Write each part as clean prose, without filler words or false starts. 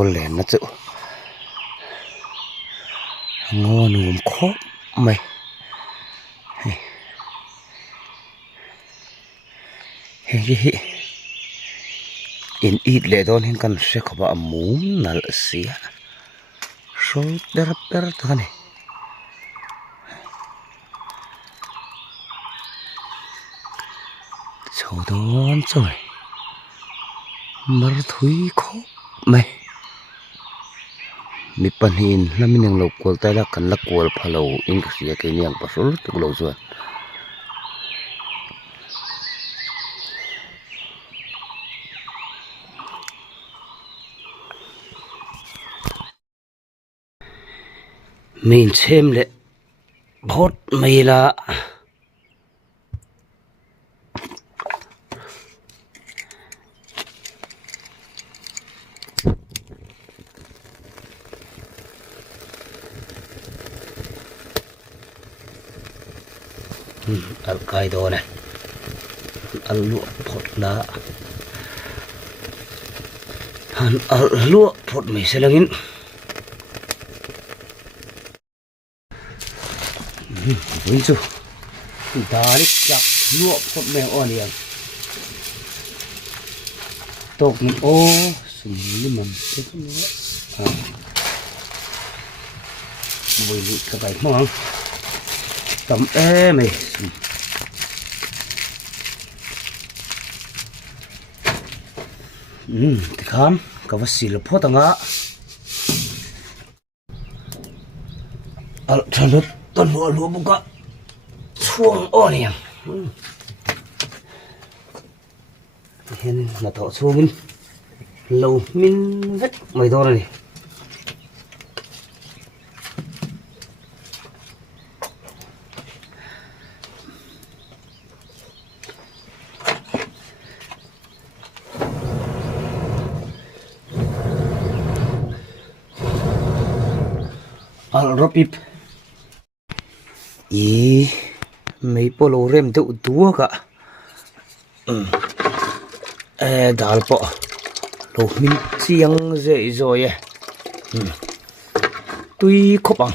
tol le na chu ngo num khop mai he in eat le don hin kan se khaba amum nal sia so per ta ne chho don choi mar thui khop mai mi panin lamin ang lo kol ta la kan la kol phalo in ka sia ke niang pasul tu lo chuan min chem le bhot mai la al kai do ne al lu phot la han al lu phot mai selangin với chú đá chặt lụa phốt mèo on liền tộc mình ô sừng như mầm thế nữa với cái bài mong tấm mày thì khám cái vật xì là phốt tăng á chân đất tuần lúa lúa bụng cả chuông ô nè hiện là thọ chuông lâu min vết mày to này ropip mấy polo rem tự túa cả đào bọ lô min chiang dậy rồi tuy khóc bằng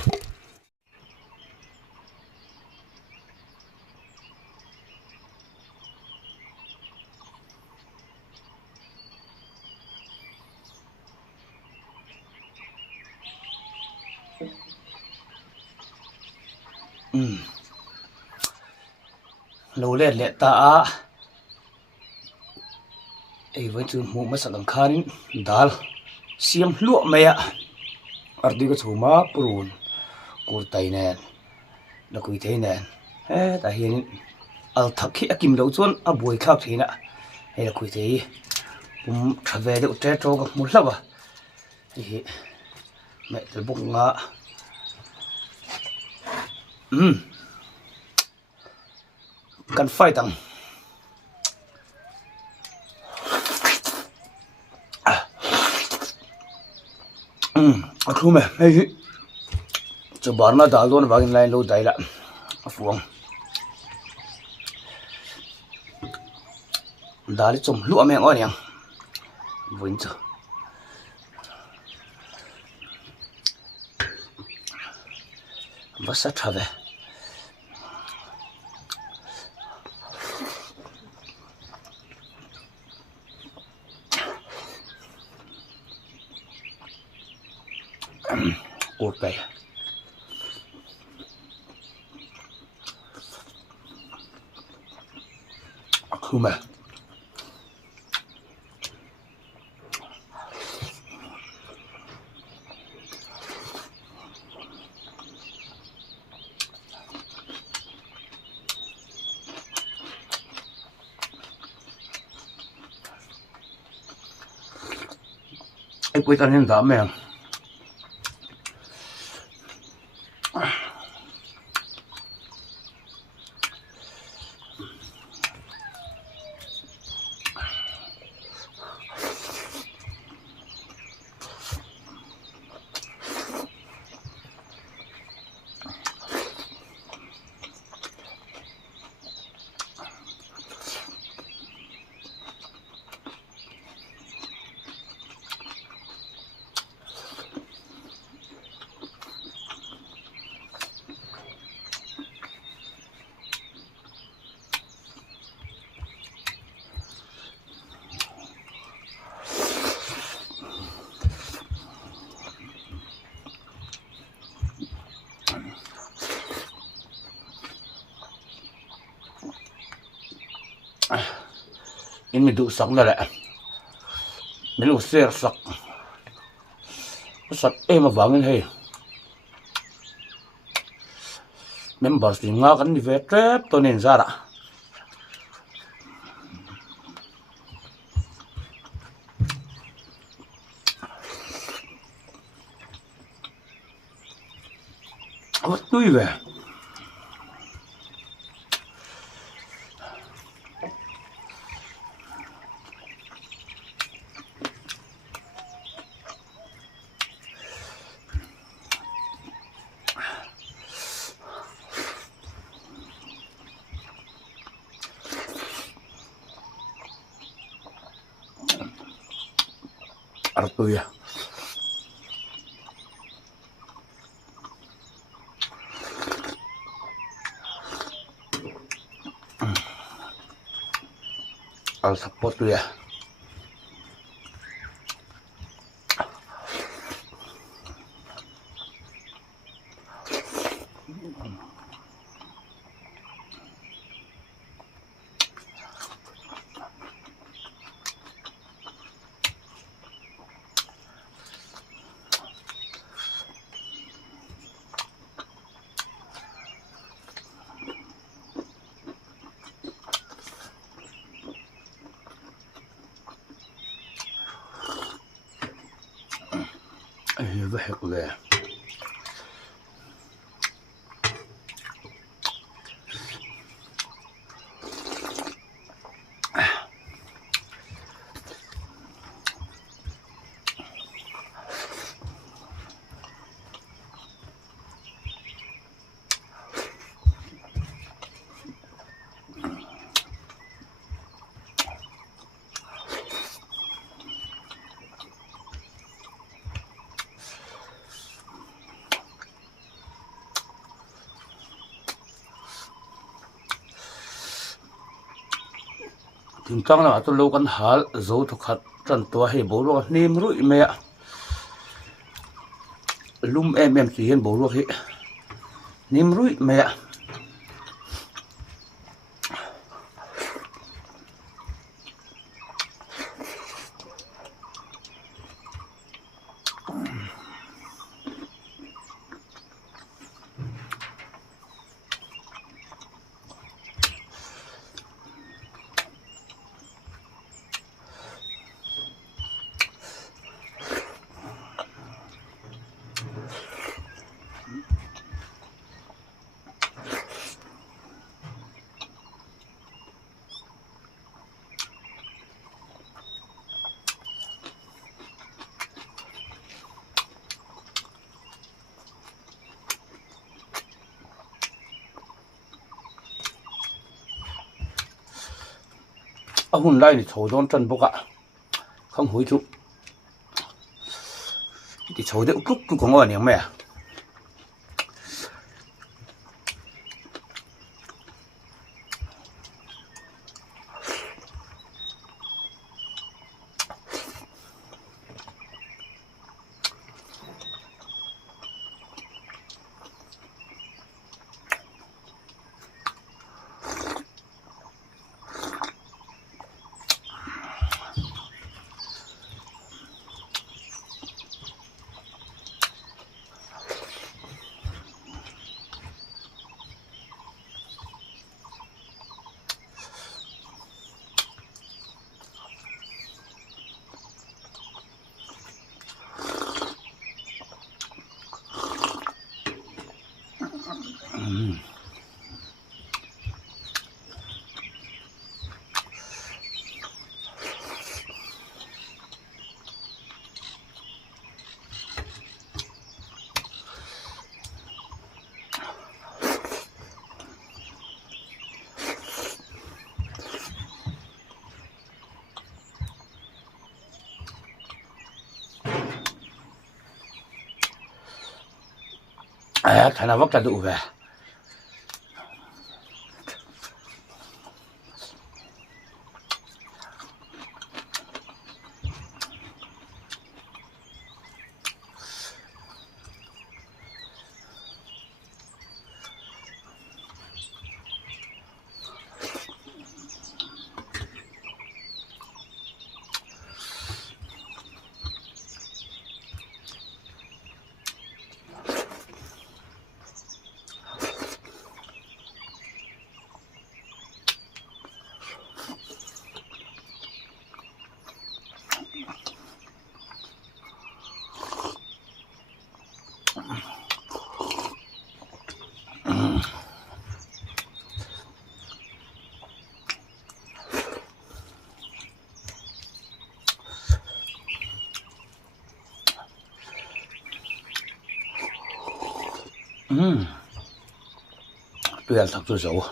lâu lẹ lẹ ta ấy với chú mù mất sẵn khan đal xiêm lụa mày ạ ở đây có chú má prun cô tay nè là quý thế nè tại hiện al thắc khi kim lâu chuan à buổi khác thế nè hay là quý thế trở về được trẻ trâu gặp một lâu à thì mẹ từ bụng ngã cần phải tăng không mẹ hay cho bạn nó đào luôn vào cái này lâu đấy là fuông đào đi trồng lúa mẹ ngon nhỉ vốn chưa và sát trở về cột bè không mà anh quay tao lên giảm mẹ in mi du sak la la mi lu ser sak sat em awangin hei members ni nga kan ni ve trep to nin zara what tui ve artuya al support tu ya يضحك ذا tin tang na to lo kan hal zo thu khat tran to he bo ro nim rui me lum em chi hen bo ro hi nim rui me hun lai ni chho don tran boka không hối chú thì chho de ukuk tu ko ngo ni me à thằng nào vấp ra đủ về Bèo thật cho dấu.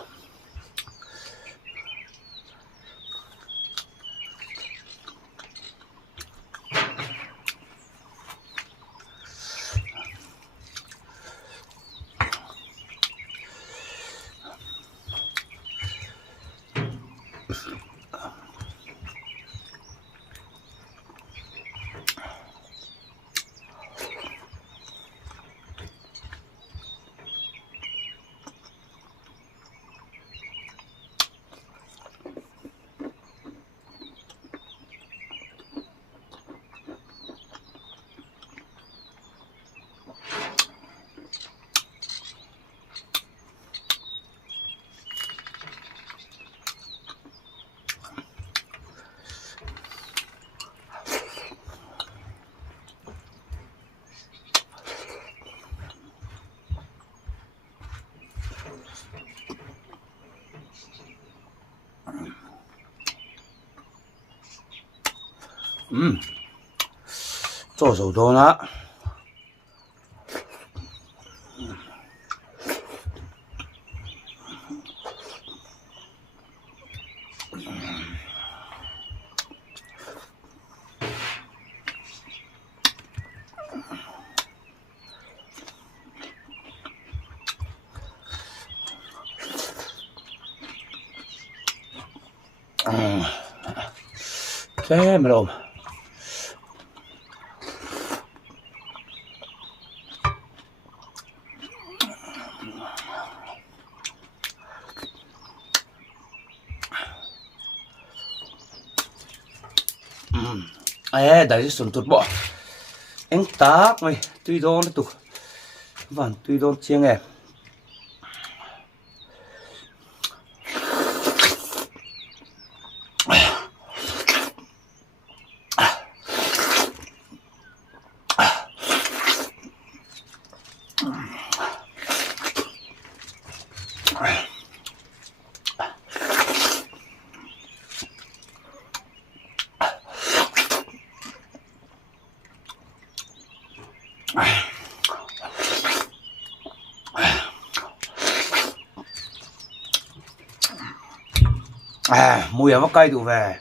Cho dầu đó nè. Thế mà đâu ê đấy sườn tụt bỏ anh tác mày tuy đôn tụt vẫn tuy đôn chiêng em mùi ấm cay đủ về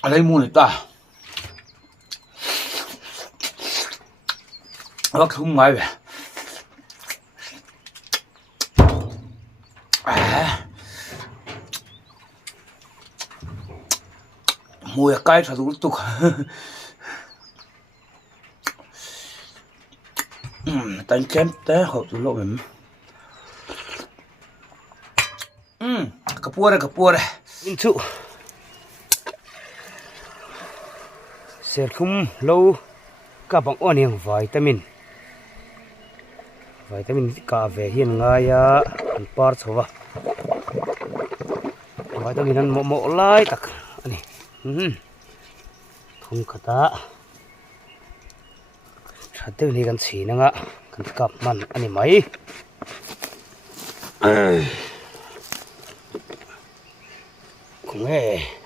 ở đây mua này ta bác không ngay về mùi cay thật đúng tục tanh kem té hộp tủ lộ mềm cà pua đây in trụ sẽ không lâu cả bằng ôn hiện vitamin cả về hiện ngay part số vào vitamin ăn mộ lại tak ani không cả ta thật tình thì cần xí nữa cần cặp man ani mấy cũng nghe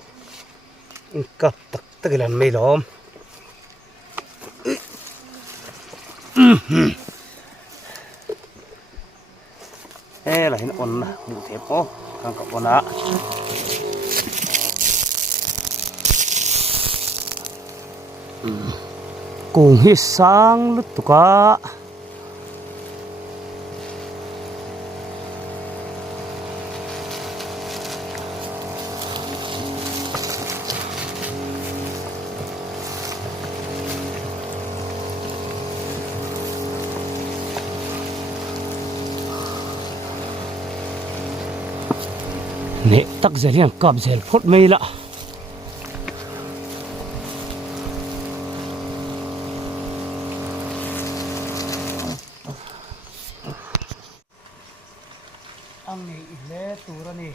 cặp tak cái lần mấy lắm ê là hiện ổn mù thép ô càng cặp ổn á cùng hi sang lứt tụ cá nè tắc dễ liền cọp dễ phốt mây lạ ang ni ile tura ni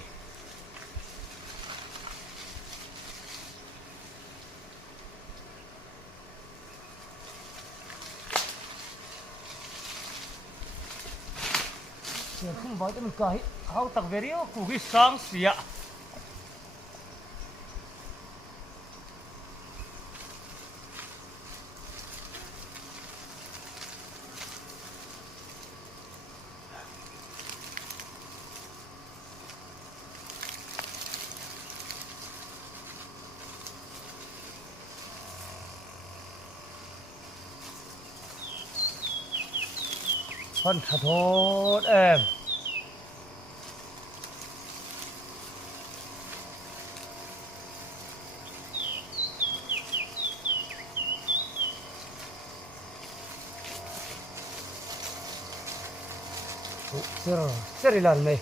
không bao giờ mình cởi hao tắc về đi cụ cái sáng xịa phân thật tốt em seri lan này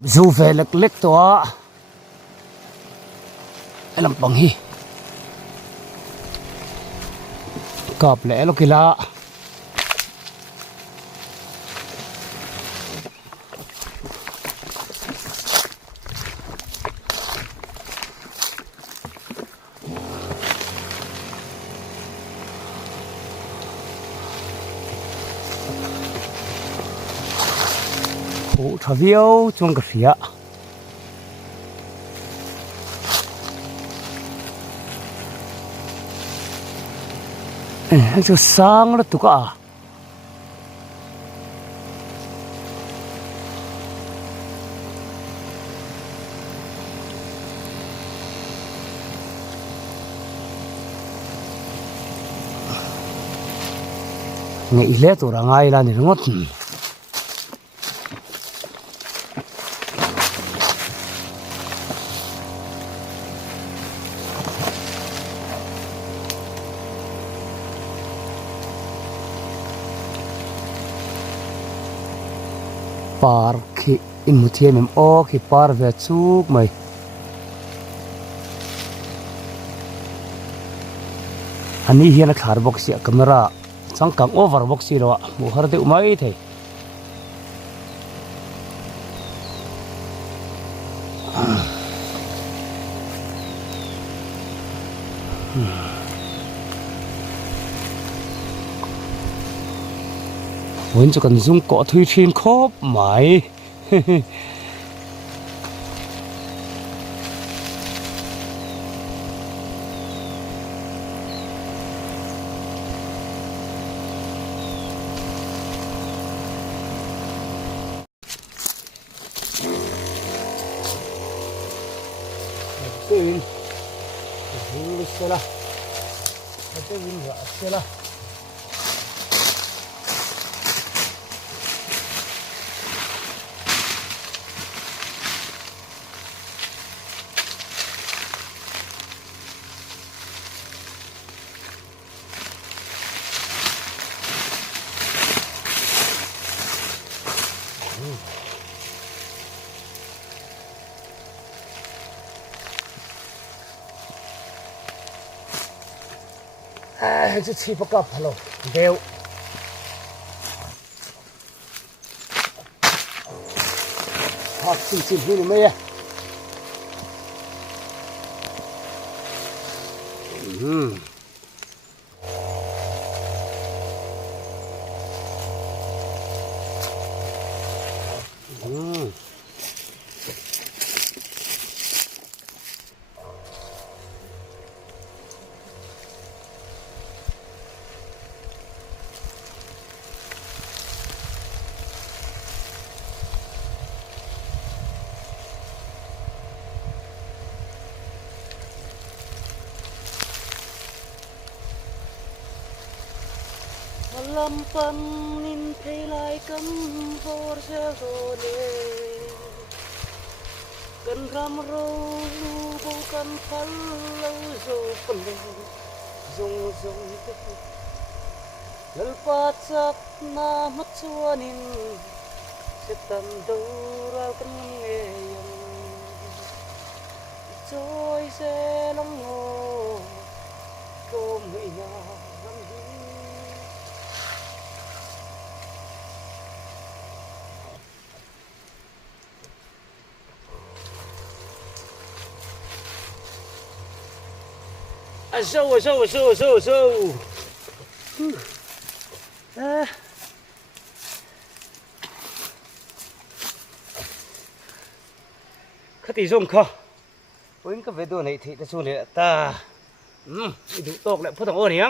dù về lực lệch to em làm bằng hi cọp lẽ lo kỳ lạ thủ thà viêu chuông cà phê cho sang là tụ cả ngày lễ tụ ra ngay là để ngót par khi imuthiam em o khi par ve chuk mai ani hian a thlar box ya camera changkang over box si lo mu har de umai the vẫn cho cần dùng cọ thui trên khốp mãiจะชีประกับพะโลเดียวพักสิ่งๆนี่ไม่อะอืม Lâm phân nhìn thấy lại cấm vô xe rồi cần ram rô vô cần phấn lâu rồi phần dùng lal pat sak na mat chuanin se tan do ra kan nge yang trôi xe long ngô cô người nhà vẫn đi sâu khát tí dùng không với cái về đồ này thì ta xuống này ta đủ tốc lại phút thằng ôn nhá